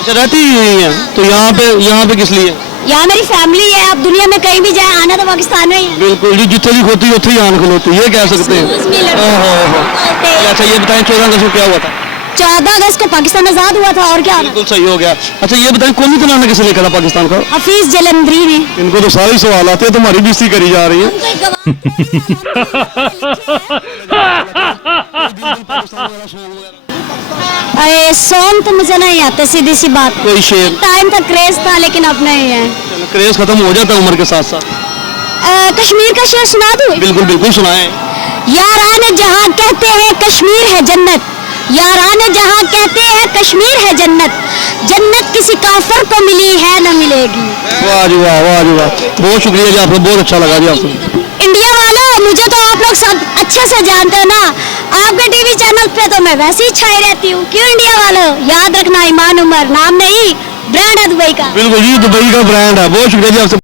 अच्छा रहती ही यही है, तो यहाँ पे किस लिए? यहाँ मेरी फैमिली है, आप दुनिया में कहीं भी जाए आना तो पाकिस्तान में ही है। बिल्कुल जी, जिथे भी खोती उत्थे ही आन खलोती, ये कह सकते हैं। अच्छा ये बताएं 14 अगस्त को क्या हुआ था? 14 अगस्त को पाकिस्तान आजाद हुआ था और क्या होना? बिल्कुल सही हो गया। अच्छा ये बताएं कौन सी ने किसे लेकर था पाकिस्तान को? हफीज जलंधरी ने। इनको तो सारे सवाल आते हैं, तुम्हारी बेइज्जती करी जा रही है। अरे सॉन्ग तो मुझे नहीं आते, सीधी सी बात। कोई शेर? टाइम तक क्रेज था लेकिन अब नहीं है। क्रेज खत्म हो जाता है उम्र के साथ साथ। कश्मीर का शेर सुना दूं? बिल्कुल बिल्कुल सुनाएं। यारान जहाँ कहते हैं कश्मीर है जन्नत, यारान जहाँ कहते हैं कश्मीर है जन्नत, जन्नत किसी काफर को मिली है न मिलेगी। वाह जी वाह, वाह जी वाह, बहुत शुक्रिया जी, आपको बहुत अच्छा लगा जी आपसे। इंडिया वालों, मुझे तो आप लोग सब अच्छे से जानते हो ना, आपके टीवी चैनल पे तो मैं वैसे ही छाई रहती हूँ। क्यों इंडिया वालों, याद रखना ईमान उमर नाम नहीं, ब्रांड है दुबई का। बिल्कुल जी, दुबई का ब्रांड है। बहुत शुक्रिया जी आपसे।